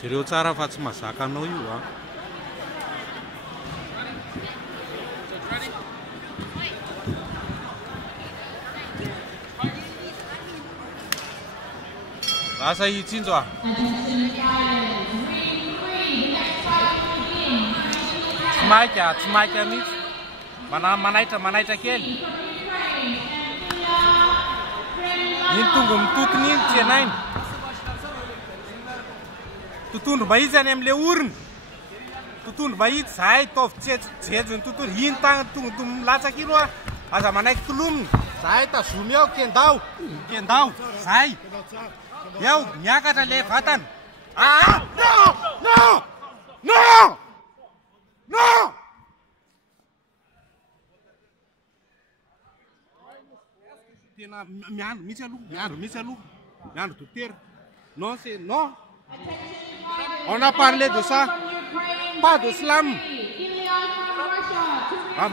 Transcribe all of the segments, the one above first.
Jereo tsara fa tsy mahazaka anao io a. Asa hitsinjo a. Tsy maika mihitsy. Manaitra kely. Iny tonga mitotony iny tsy enainy. Totondro mahitsy any am'le oriny. Totondro mahitsy zahay taovy jejiny totondro. Iny tagna tonga milatsaky ino a. Aza manaiky tolominy. Zahay tazomy eo kendao. Zahay. Eo miakatra le vatana. No! Tena miandro mihitsy aloha. Miandro dokotera. Non, c'est non. On a parlé de ça. Pas de slam.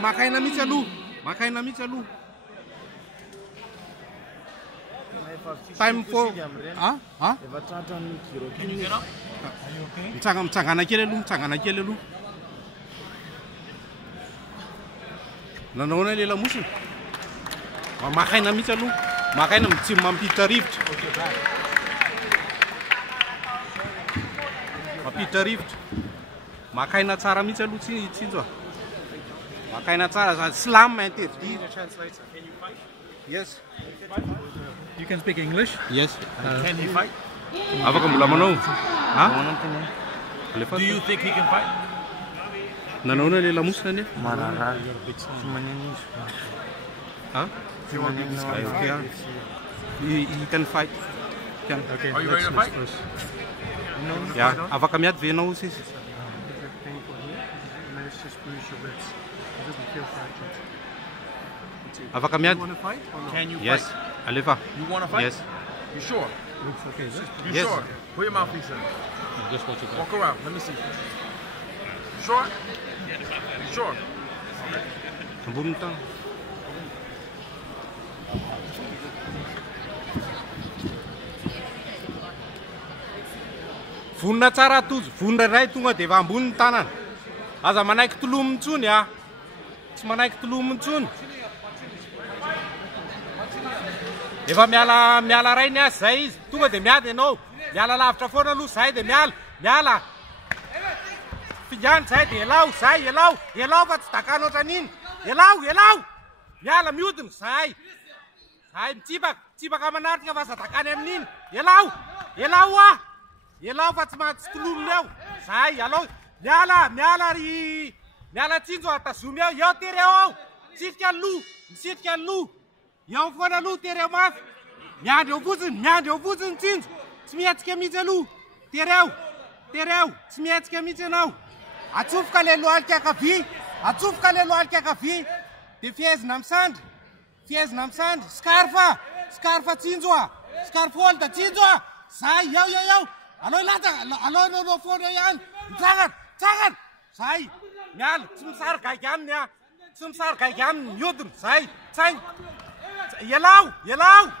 Makaina mihitsy aloha. Time for mitsangana kely aloha. Nanao le lamosiny. Makaina mihitsy aloha. Makaina tsy mampita rivotra. Makaina tsara mihitsy aloha tsinjo. Makaina tsara slam interdit. Yes. You can speak English? Yes. Can he fight? Afaka mbola manao. Do you think he can fight? Nanao le lamosina ne? He can fight. Okay. Are you ready to fight? Ja, afaka miady venao izy. Afaka miady. Can you Yes. fight? Alefa. You want to fight? Yes. You sure? You Yes. sure? Put your mouthpiece in. Just what you got. Walk around. Let me see. You sure? You sure? Ambony tagna. Vonona tsara tojo. Vonona ray tonga de va ambony tanana. Aza manaiky tolominy tsony a. Tsy manaiky tolominy tsony. Efa miala ray ny azy zay izy. Tonga de miady ianao. Miala lavitra foana aloha zay de miala. Fingany zay de elao fa tsy dakana ohatran'iny. Elao. Miala miodina zay. Zay mitsipaka manarika fa zadakany amin'iny. Elao fa tsy mahatsy tolominy eo. Zay alao. Miala tsinjo atazomy eo tereo ao. Misitrika ny loha. Eo foana aloha tereo mafy. Miandry eo fotsiny tsinjo. Tsy mietsika mihitsy aloha. Tereo. Tsy mietsika mihitsy ianao. Atsofoka le lohalika akavia. De fihezina misandry. Scarfa tsinjo a. Scarf holda tsinjo a. Zay eo. Alao foana ihany. Mitsangana. Zay. Miala. Tsy misarigaiky aminy miodina. Zay. Tsainy. Elao. Miala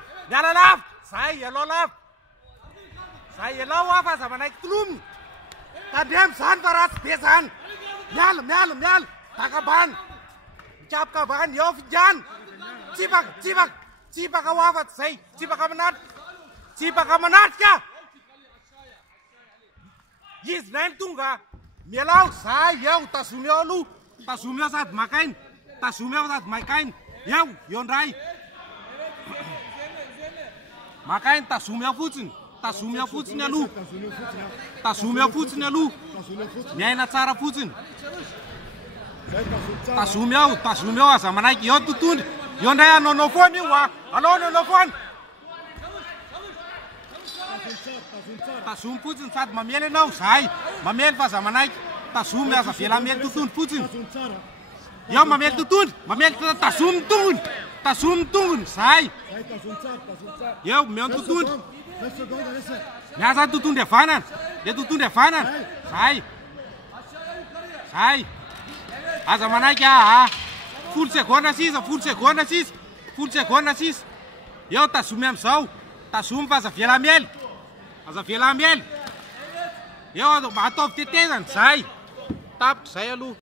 lava. Zay elao lava. Zay elao afa za manaiky tolominy. Tandremo zany fa ratsy be zany. Miala. Takabany. Mikapakabany eo fingany. Tsipaka ho afa zay. Tsipaka manatrika. Izy nainy tonga. Mialao zay eo tazomy eo aloha. Tazomy eo sady makainy. Eo ndray. Makainy tazomy eo fotsiny aloha. Miaina tsara fotsiny. Tazomy eo aza manaiky eo totondry. Eo ndray anao foana io a. Alao anao foana. Tazomy fotsiny sady mamely ianao zay. Mamely fa aza manaiky. Tazomy aza vela mamely totondry fotsiny. Eo mamely totondry. Tazomy tongony zay. Eo meo totondry. Miasa totondry avanana. Zay. Aza manaiky folo segona sisa. Eo tazomy amizao. Tazomy fa aza vela amely. Eo, bato tetezany, zay. Tapitra, zay aloha.